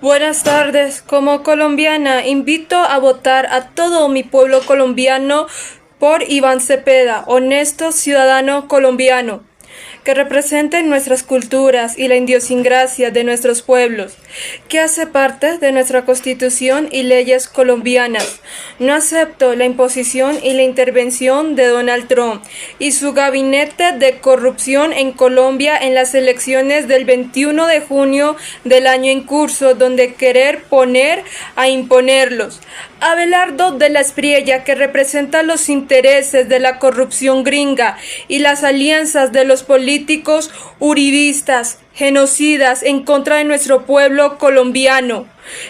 Buenas tardes. Como colombiana, invito a votar a todo mi pueblo colombiano por Iván Cepeda, honesto ciudadano colombiano, que represente nuestras culturas y la idiosincrasia de nuestros pueblos, que hace parte de nuestra Constitución y leyes colombianas. No acepto la imposición y la intervención de Donald Trump y su gabinete de corrupción en Colombia en las elecciones del 21 de junio del año en curso, donde querer poner a imponerlos. Abelardo de la Espriella, que representa los intereses de la corrupción gringa y las alianzas de los políticos uribistas, genocidas en contra de nuestro pueblo colombiano.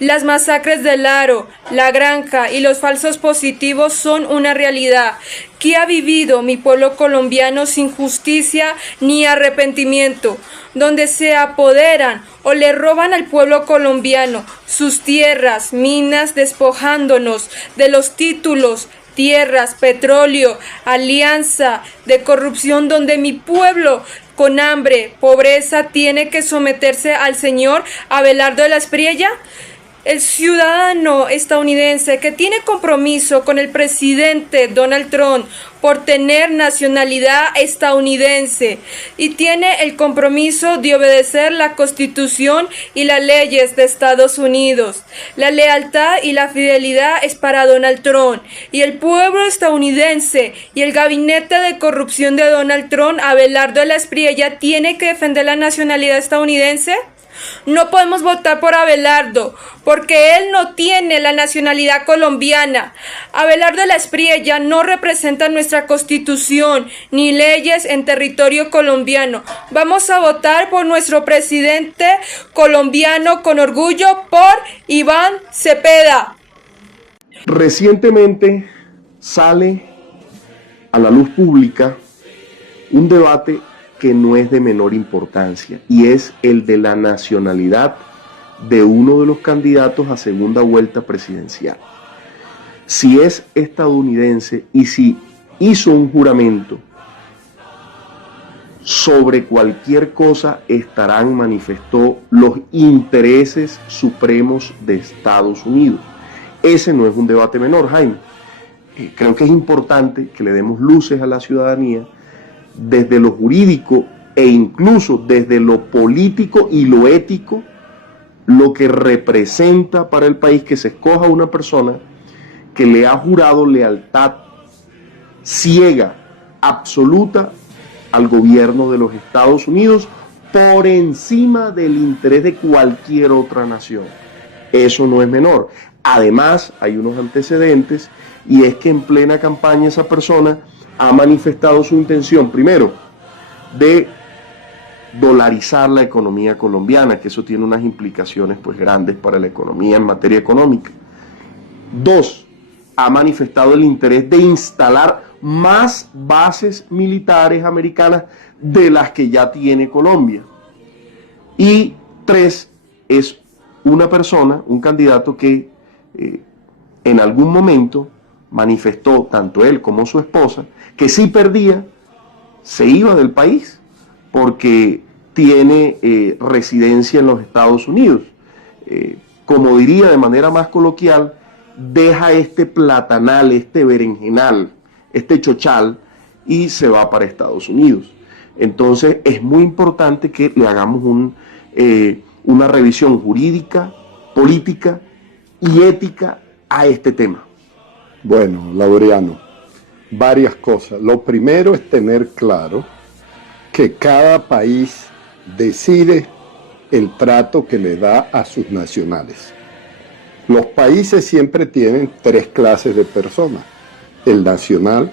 Las masacres del Aro, La Granja y los falsos positivos son una realidad. ¿Qué ha vivido mi pueblo colombiano sin justicia ni arrepentimiento? Donde se apoderan o le roban al pueblo colombiano sus tierras, minas, despojándonos de los títulos, tierras, petróleo, alianza de corrupción, donde mi pueblo con hambre, pobreza, tiene que someterse al señor Abelardo de la Espriella. El ciudadano estadounidense que tiene compromiso con el presidente Donald Trump por tener nacionalidad estadounidense y tiene el compromiso de obedecer la Constitución y las leyes de Estados Unidos. La lealtad y la fidelidad es para Donald Trump, y el pueblo estadounidense y el gabinete de corrupción de Donald Trump, Abelardo de la Espriella, tiene que defender la nacionalidad estadounidense. No podemos votar por Abelardo, porque él no tiene la nacionalidad colombiana. Abelardo de la Espriella no representa nuestra Constitución ni leyes en territorio colombiano. Vamos a votar por nuestro presidente colombiano con orgullo, por Iván Cepeda. Recientemente sale a la luz pública un debate que no es de menor importancia, y es el de la nacionalidad de uno de los candidatos a segunda vuelta presidencial. Si es estadounidense y si hizo un juramento sobre cualquier cosa, estarán, manifestó, los intereses supremos de Estados Unidos. Ese no es un debate menor, Jaime. Creo que es importante que le demos luces a la ciudadanía desde lo jurídico e incluso desde lo político y lo ético, lo que representa para el país que se escoja una persona que le ha jurado lealtad ciega, absoluta al gobierno de los Estados Unidos por encima del interés de cualquier otra nación. Eso no es menor. Además, hay unos antecedentes, y es que en plena campaña esa persona ha manifestado su intención, primero, de dolarizar la economía colombiana, que eso tiene unas implicaciones pues grandes para la economía en materia económica. Dos, ha manifestado el interés de instalar más bases militares americanas de las que ya tiene Colombia. Y tres, es una persona, un candidato que en algún momento manifestó, tanto él como su esposa, que si perdía, se iba del país porque tiene residencia en los Estados Unidos. Como diría de manera más coloquial, deja este platanal, este berenjenal, este chochal, y se va para Estados Unidos. Entonces es muy importante que le hagamos una revisión jurídica, política y ética a este tema. Bueno, Laureano, varias cosas. Lo primero es tener claro que cada país decide el trato que le da a sus nacionales. Los países siempre tienen tres clases de personas. El nacional,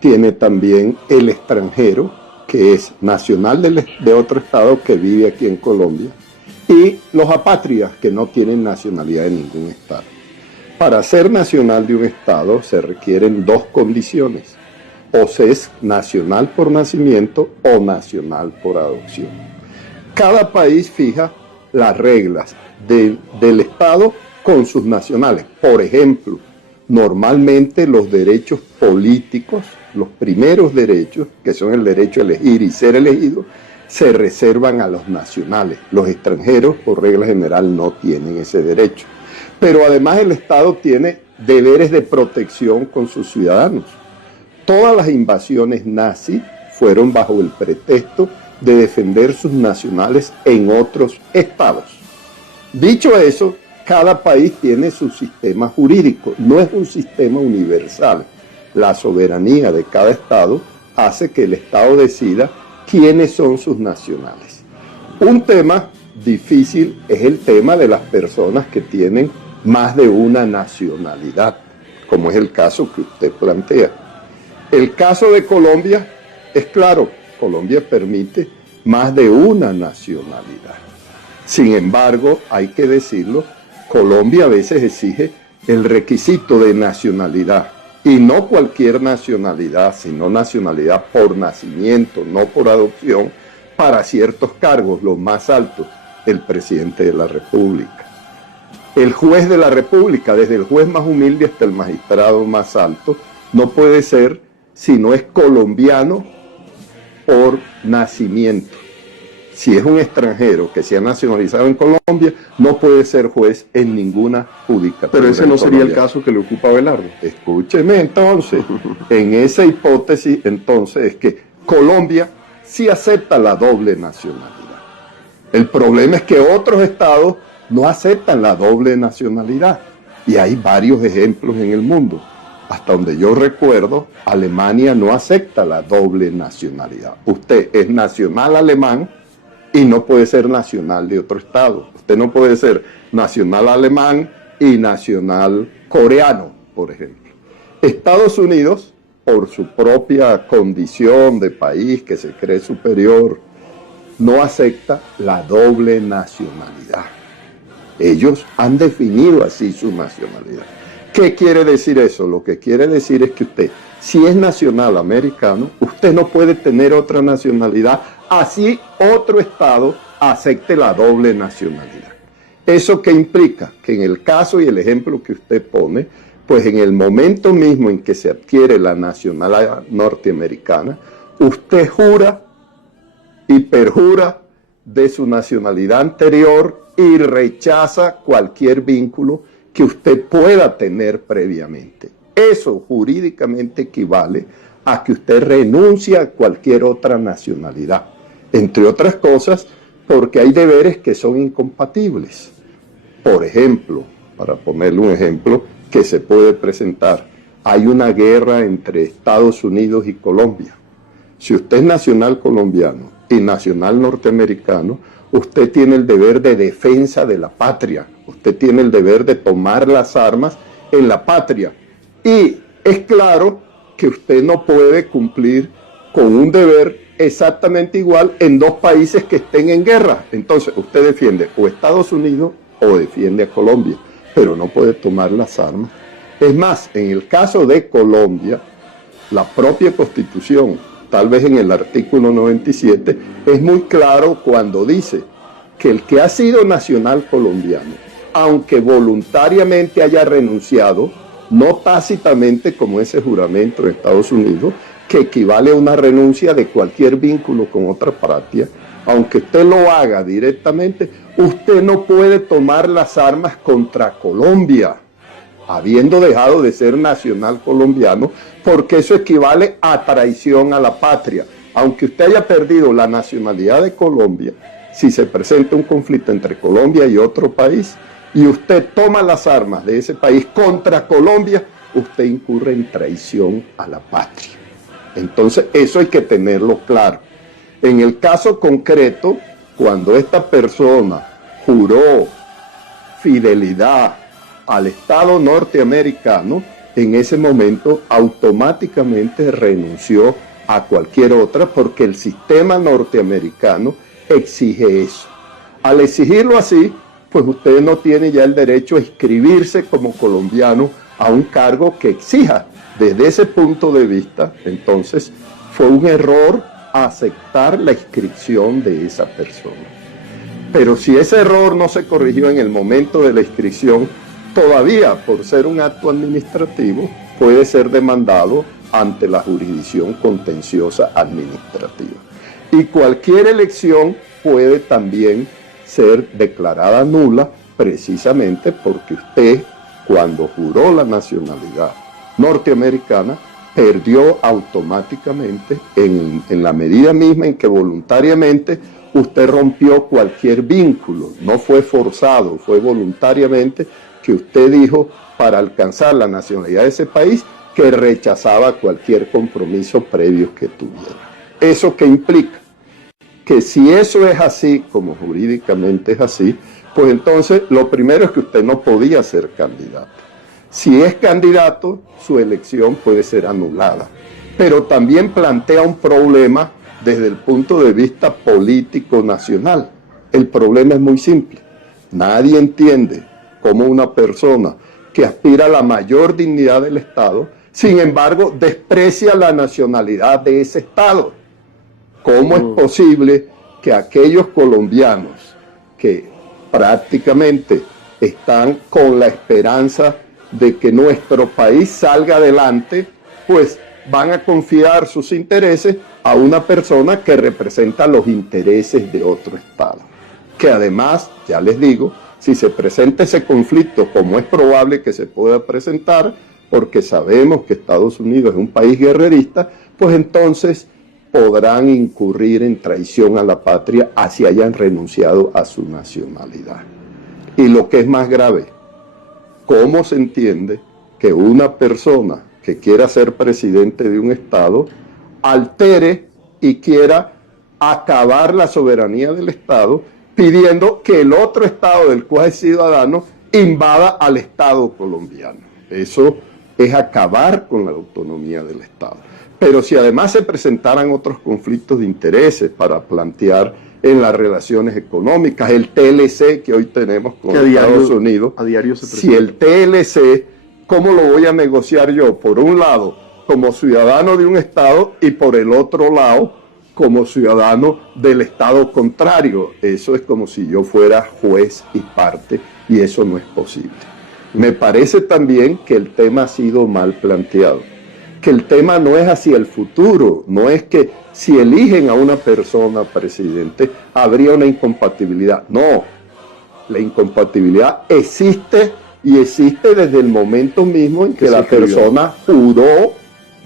tiene también el extranjero, que es nacional de otro estado que vive aquí en Colombia, y los apátridas, que no tienen nacionalidad de ningún estado. Para ser nacional de un estado se requieren dos condiciones: o se es nacional por nacimiento o nacional por adopción. Cada país fija las reglas del estado con sus nacionales. Por ejemplo, normalmente los derechos políticos, los primeros derechos, que son el derecho a elegir y ser elegido, se reservan a los nacionales. Los extranjeros, por regla general, no tienen ese derecho. Pero además el Estado tiene deberes de protección con sus ciudadanos. Todas las invasiones nazis fueron bajo el pretexto de defender sus nacionales en otros estados. Dicho eso, cada país tiene su sistema jurídico, no es un sistema universal. La soberanía de cada estado hace que el Estado decida quiénes son sus nacionales. Un tema difícil es el tema de las personas que tienen más de una nacionalidad, como es el caso que usted plantea. El caso de Colombia es claro, Colombia permite más de una nacionalidad. Sin embargo, hay que decirlo, Colombia a veces exige el requisito de nacionalidad, y no cualquier nacionalidad, sino nacionalidad por nacimiento, no por adopción, para ciertos cargos, los más altos, el presidente de la República. El juez de la República, desde el juez más humilde hasta el magistrado más alto, no puede ser si no es colombiano por nacimiento. Si es un extranjero que se ha nacionalizado en Colombia, no puede ser juez en ninguna judicatura. Pero ese no sería el caso que le ocupa a Abelardo. Escúcheme entonces, en esa hipótesis entonces es que Colombia sí acepta la doble nacionalidad. El problema es que otros estados no aceptan la doble nacionalidad. Y hay varios ejemplos en el mundo. Hasta donde yo recuerdo, Alemania no acepta la doble nacionalidad. Usted es nacional alemán y no puede ser nacional de otro estado. Usted no puede ser nacional alemán y nacional coreano, por ejemplo. Estados Unidos, por su propia condición de país que se cree superior, no acepta la doble nacionalidad. Ellos han definido así su nacionalidad. ¿Qué quiere decir eso? Lo que quiere decir es que usted, si es nacional americano, usted no puede tener otra nacionalidad, así otro estado acepte la doble nacionalidad. ¿Eso qué implica? Que en el caso y el ejemplo que usted pone, pues en el momento mismo en que se adquiere la nacionalidad norteamericana, usted jura y perjura de su nacionalidad anterior y rechaza cualquier vínculo que usted pueda tener previamente. Eso jurídicamente equivale a que usted renuncie a cualquier otra nacionalidad. Entre otras cosas, porque hay deberes que son incompatibles. Por ejemplo, para ponerle un ejemplo que se puede presentar, hay una guerra entre Estados Unidos y Colombia. Si usted es nacional colombiano y nacional norteamericano, usted tiene el deber de defensa de la patria. Usted tiene el deber de tomar las armas en la patria. Y es claro que usted no puede cumplir con un deber exactamente igual en dos países que estén en guerra. Entonces, usted defiende o Estados Unidos o defiende a Colombia, pero no puede tomar las armas. Es más, en el caso de Colombia, la propia Constitución, tal vez en el artículo 97, es muy claro cuando dice que el que ha sido nacional colombiano, aunque voluntariamente haya renunciado, no tácitamente como ese juramento en Estados Unidos, que equivale a una renuncia de cualquier vínculo con otra patria, aunque usted lo haga directamente, usted no puede tomar las armas contra Colombia, habiendo dejado de ser nacional colombiano, porque eso equivale a traición a la patria. Aunque usted haya perdido la nacionalidad de Colombia, si se presenta un conflicto entre Colombia y otro país, y usted toma las armas de ese país contra Colombia, usted incurre en traición a la patria. Entonces, eso hay que tenerlo claro. En el caso concreto, cuando esta persona juró fidelidad al Estado norteamericano, en ese momento automáticamente renunció a cualquier otra, porque el sistema norteamericano exige eso. Al exigirlo así, pues usted no tiene ya el derecho a inscribirse como colombiano a un cargo que exija. Desde ese punto de vista, entonces, fue un error aceptar la inscripción de esa persona. Pero si ese error no se corrigió en el momento de la inscripción, todavía, por ser un acto administrativo, puede ser demandado ante la jurisdicción contenciosa administrativa. Y cualquier elección puede también ser declarada nula precisamente porque usted, cuando juró la nacionalidad norteamericana, perdió automáticamente en la medida misma en que voluntariamente usted rompió cualquier vínculo. No fue forzado, fue voluntariamente que usted dijo para alcanzar la nacionalidad de ese país que rechazaba cualquier compromiso previo que tuviera. ¿Eso qué implica? Que si eso es así, como jurídicamente es así, pues entonces lo primero es que usted no podía ser candidato. Si es candidato, su elección puede ser anulada. Pero también plantea un problema desde el punto de vista político nacional. El problema es muy simple. Nadie entiende cómo una persona que aspira a la mayor dignidad del Estado, sin embargo, desprecia la nacionalidad de ese Estado. ¿Cómo es posible que aquellos colombianos que prácticamente están con la esperanza de que nuestro país salga adelante, pues van a confiar sus intereses a una persona que representa los intereses de otro Estado? Que además, ya les digo, si se presenta ese conflicto, como es probable que se pueda presentar, porque sabemos que Estados Unidos es un país guerrerista, pues entonces podrán incurrir en traición a la patria así hayan renunciado a su nacionalidad. Y lo que es más grave, ¿cómo se entiende que una persona que quiera ser presidente de un Estado altere y quiera acabar la soberanía del Estado pidiendo que el otro Estado del cual es ciudadano invada al Estado colombiano? Eso es acabar con la autonomía del Estado. Pero si además se presentaran otros conflictos de intereses para plantear en las relaciones económicas, el TLC que hoy tenemos con Estados Unidos, a diario se si el TLC, ¿cómo lo voy a negociar yo? Por un lado, como ciudadano de un Estado, y por el otro lado, como ciudadano del Estado contrario. Eso es como si yo fuera juez y parte, y eso no es posible. Me parece también que el tema ha sido mal planteado, que el tema no es hacia el futuro, no es que si eligen a una persona presidente habría una incompatibilidad. No, la incompatibilidad existe y existe desde el momento mismo en que la persona juró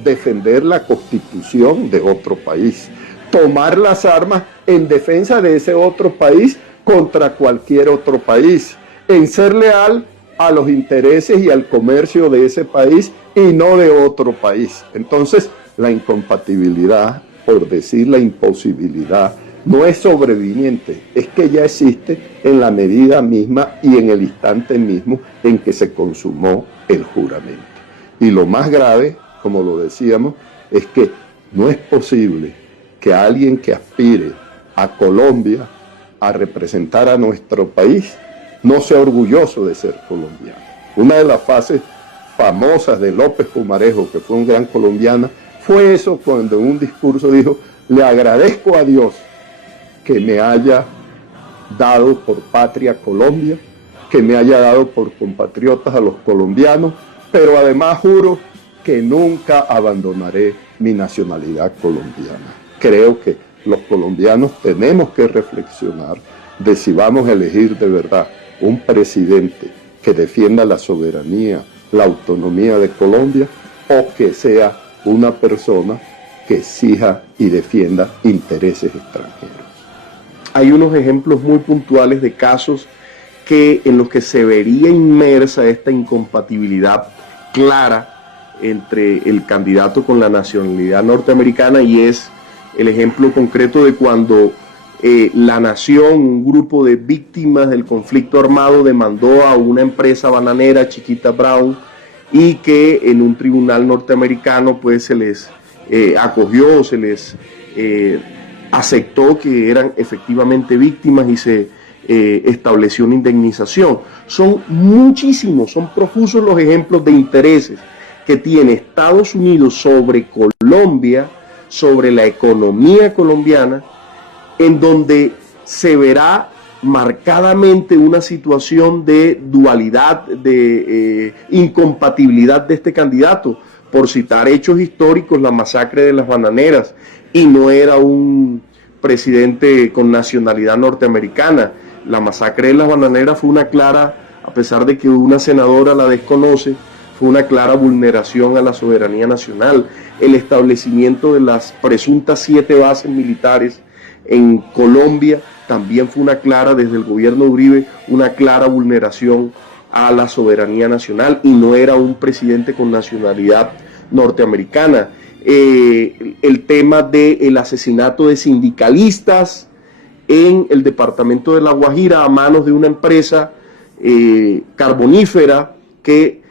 defender la constitución de otro país, tomar las armas en defensa de ese otro país contra cualquier otro país, en ser leal a los intereses y al comercio de ese país y no de otro país. Entonces, la incompatibilidad, por decir la imposibilidad, no es sobreviniente, es que ya existe en la medida misma y en el instante mismo en que se consumó el juramento. Y lo más grave, como lo decíamos, es que no es posible que alguien que aspire a Colombia a representar a nuestro país no sea orgulloso de ser colombiano. Una de las fases famosas de López Pumarejo, que fue un gran colombiano, fue eso cuando en un discurso dijo: le agradezco a Dios que me haya dado por patria Colombia, que me haya dado por compatriotas a los colombianos, pero además juro que nunca abandonaré mi nacionalidad colombiana. Creo que los colombianos tenemos que reflexionar de si vamos a elegir de verdad un presidente que defienda la soberanía, la autonomía de Colombia, o que sea una persona que exija y defienda intereses extranjeros. Hay unos ejemplos muy puntuales de casos en los que se vería inmersa esta incompatibilidad clara entre el candidato con la nacionalidad norteamericana, y es el ejemplo concreto de cuando la nación, un grupo de víctimas del conflicto armado, demandó a una empresa bananera, Chiquita Brown, y que en un tribunal norteamericano pues se les acogió, se les aceptó que eran efectivamente víctimas y se estableció una indemnización. Son muchísimos, son profusos los ejemplos de intereses que tiene Estados Unidos sobre Colombia, sobre la economía colombiana, en donde se verá marcadamente una situación de dualidad, de incompatibilidad de este candidato. Por citar hechos históricos, la masacre de las bananeras, y no era un presidente con nacionalidad norteamericana. La masacre de las bananeras fue una clara, a pesar de que una senadora la desconoce, fue una clara vulneración a la soberanía nacional. El establecimiento de las presuntas 7 bases militares en Colombia también fue una clara, desde el gobierno de Uribe, una clara vulneración a la soberanía nacional, y no era un presidente con nacionalidad norteamericana. El tema del asesinato de sindicalistas en el departamento de La Guajira a manos de una empresa carbonífera que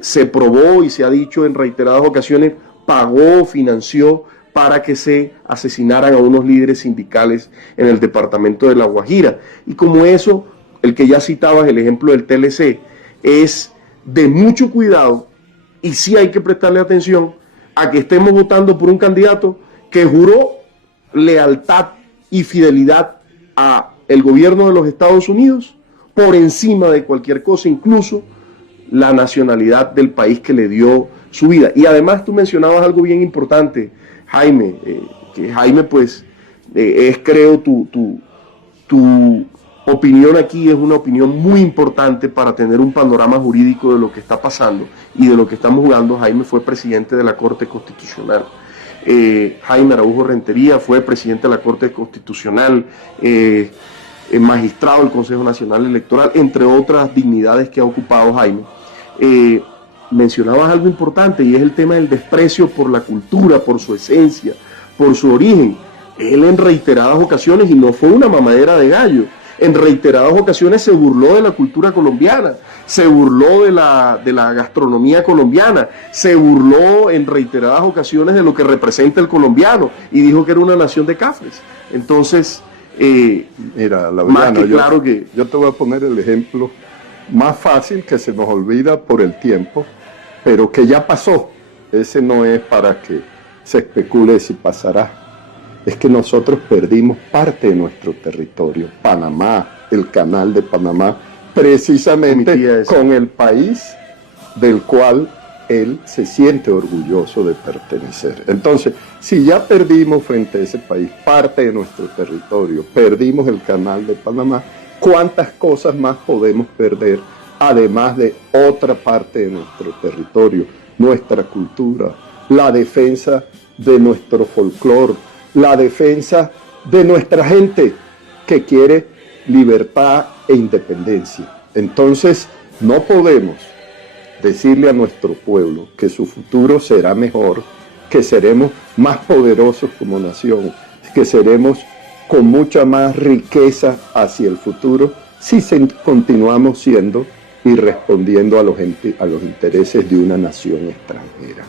se probó y se ha dicho en reiteradas ocasiones, pagó, financió para que se asesinaran a unos líderes sindicales en el departamento de La Guajira. Y como eso, el que ya citabas, el ejemplo del TLC, es de mucho cuidado, y sí hay que prestarle atención a que estemos votando por un candidato que juró lealtad y fidelidad a el gobierno de los Estados Unidos por encima de cualquier cosa, incluso la nacionalidad del país que le dio su vida. Y además tú mencionabas algo bien importante, Jaime, que Jaime pues es, creo, tu opinión aquí es una opinión muy importante para tener un panorama jurídico de lo que está pasando y de lo que estamos jugando. Jaime fue presidente de la Corte Constitucional. Jaime Araújo Rentería fue presidente de la Corte Constitucional, magistrado del Consejo Nacional Electoral, entre otras dignidades que ha ocupado Jaime. Mencionabas algo importante, y es el tema del desprecio por la cultura, por su esencia, por su origen. Él en reiteradas ocasiones, y no fue una mamadera de gallo, en reiteradas ocasiones se burló de la cultura colombiana, se burló de la gastronomía colombiana, se burló en reiteradas ocasiones de lo que representa el colombiano, y dijo que era una nación de cafres. Entonces, mira, Laureano, más que claro que... Yo te voy a poner el ejemplo más fácil, que se nos olvida por el tiempo, pero que ya pasó. Ese no es para que se especule si pasará. Es que nosotros perdimos parte de nuestro territorio, Panamá, el canal de Panamá, precisamente con el país del cual él se siente orgulloso de pertenecer. Entonces, si ya perdimos frente a ese país parte de nuestro territorio, perdimos el canal de Panamá, ¿cuántas cosas más podemos perder, además de otra parte de nuestro territorio? Nuestra cultura, la defensa de nuestro folclore, la defensa de nuestra gente que quiere libertad e independencia. Entonces, no podemos decirle a nuestro pueblo que su futuro será mejor, que seremos más poderosos como nación, que seremos con mucha más riqueza hacia el futuro, si continuamos siendo y respondiendo a los intereses de una nación extranjera.